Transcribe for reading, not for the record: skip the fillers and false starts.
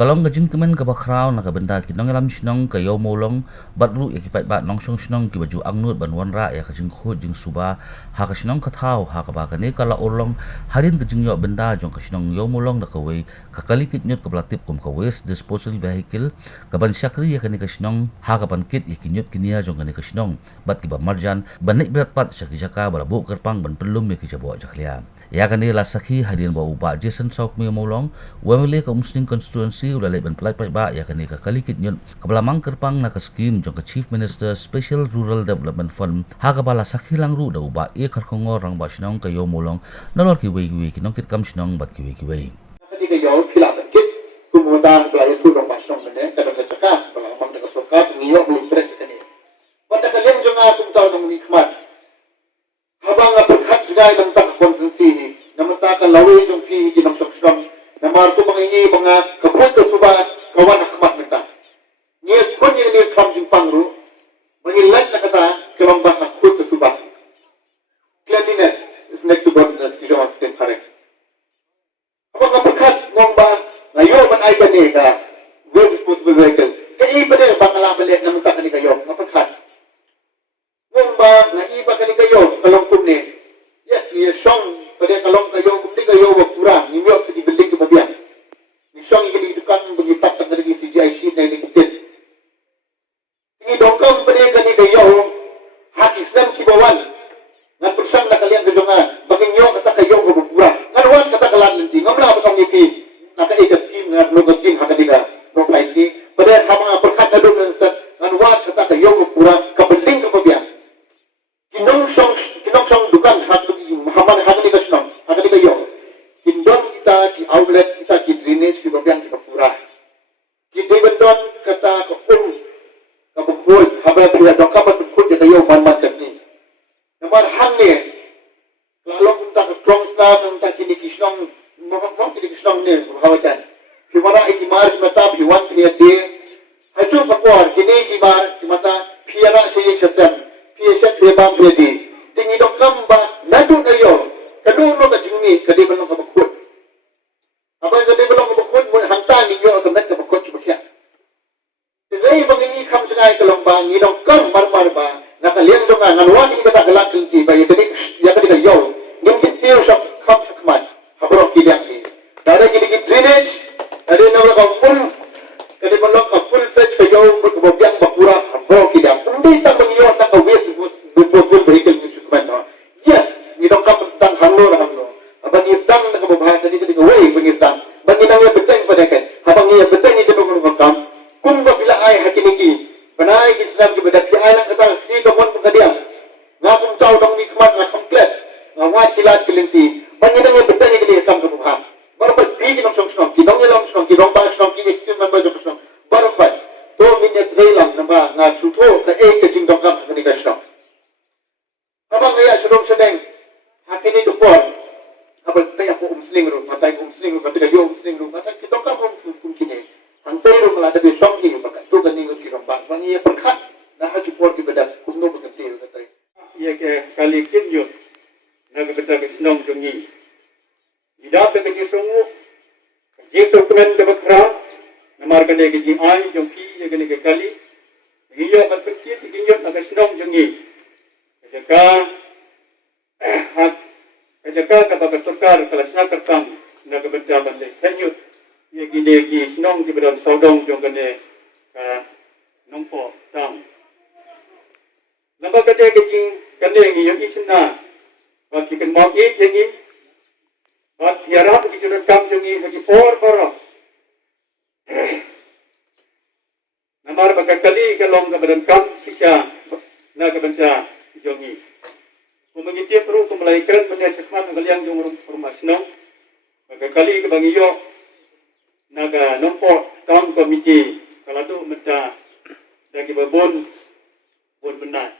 Kalong gajing temen ka bakraw na kabenta kinong ilam sinong kayo molong batru ya kipat bat nong sinong ki baju angnut banwan ra ya kajing khut jing suba ha ka sinong kathau ha ka ba ka ne kala orlong harin kajing yo benda jong ka sinong yo molong na kawai ka kalikit nyut ka platip kum ka waste disposal vehicle ka ban syakri ya ka ne ka sinong ha ka ban kit ya kinyut kinia jong ka ne ka sinong bat ki ba marjan banik berat pat syaki jaka barabu kerpang ban pelum ya ki jabo jaklia ya ka ne la sakhi harin ba uba Jason Sok mi molong wemele ka muslim constituency ulah leban pelai ba ya kani ka kalikit nyun kabelamang kerpang na ka scheme jong ka Chief Minister Special Rural Development Fund ha ka bala sakhi lang ru da uba e kharkhongor rang ba sinong ka yo molong nalor ki wei kinong kit kam sinong bat ki wei kani ka yo khila ta kit kumudang bla yu rong ba sinong ne ka ka chaka bala mang ka soka ni yo bli prek kani wata ka lem jong a kum taw nong ni khmat habang a perkhat jgai nang ta konsensi ni namata ka lawi jong ki kinong sok sinong namar tu mangi mga kaput ka suba kawan akmat nita ni kun ni kam jing pangru mangi lat na kata kalang ba kaput ka suba cleanliness is next to godliness ki jama ten correct abang kapakhat ngong ba ngayo man ay kani ka waste disposable vehicle kay iba din bangala mali namata kani kayo kapakhat ngong ba na iba kani kayo kalong kumni yes ni song pada kalong kayo kumni kayo wa pura ni miot ti building Siyang ikinidukan begitak tak dari CGIC na ilikitin. Ini dongkang pada kani kayo hakis dan kibawan. Ngan persang nakalian ka nga baging yo kata kayo gubura. Ngan kata kalan linti. Ngamla ba tong ipi naka scheme na no scheme hakadi ka no price ni. Pada hamang perkat na dum sa ngan kata kayo gubura kabeling ka pabiya. Kinong song dukan haman hakadi ka snong. Hakadi kayo. Kindon kita ki outlet kita ki drainage ki babiang ki pura ki debendon kata ko ka bukul haba priya doka ba bukul de kayo man kasni namar hanne lalo kunta ka trongs na nang ta ki kisnong mo ki kisnong ne hawachan ki mara ki mar ki mata bi wan priya de haju kapor ki ne ki mar ki mata phiara se ek sasam psa pheba priya de tingi dokam ba nadu kayo kadu no ka jingni kadi belum ka bukul abang kadi belum ka bukul mo hangsa ninyo ka met ka bukul ki bakya dei bangi kham sangai kalong bang ni dong kam mar ba nakalian jong nganwan ni kata galak ki ba yakadi ka yo ngin ki tiu sa kham sakmat habro ki liang ki dada ki drainage dada na ka kadi belum ka full fetch ka yo ka bobiang bakura habro ki liang undi ta bangi yo ta ka waste disposable vehicle ni chukman no yes ni dong kam stang hamlo abang isdang na kababahatan dito dito way bang isdang bang inang ya beteng pada kan habang ya beteng ni kedong kam kum ba pila ay hakiniki banay islam ki badak ay lang kata si ka mon kadiam nga kum taw dong ni khmat nga komplet nga wat kilat kilinti bang inang ya beteng ni kam kababah barpat pi ki nong song ki dong yelam song ki dong ba song ki excuse member jo song barpat to minit relam namba nga suto ka ek jing dong kam ni ka song habang ya surom sedeng hakini to por abang taya ko umsling ro masay ko umsling ro kata yo umsling ro masay kita ka kum kini hantai ro kala da be song ki ba to gani ko ki ro ba bangi ya perkhat na ha ki por ki beda kum no ba te kata ye ke kali kin yo na ga beta snong jongi ida pe ke songu je so kmen de bakra na mar ka de ki ai jong ki ye gani ke kali hiyo ba pe ki yo na ga snong jongi jaka Jaka kata besokar kalau siapa terkam nak berjalan le kenyut ye gine ki snong ki bedam saudong jong kene nompo tam namba kate ke jing kene ngi yo isna ba ki ken mo ki jengi ba tiara ki jurut kam jongi ki por namar ba kali kalong ka bedam kam sisa na ka benta jongi Kumangiti perlu kumulaikan punya sekmat ngaliang jong rumah senong. Kali ke bangi yo naga nompo town komiti kalau tu meta dagi babon bon benar.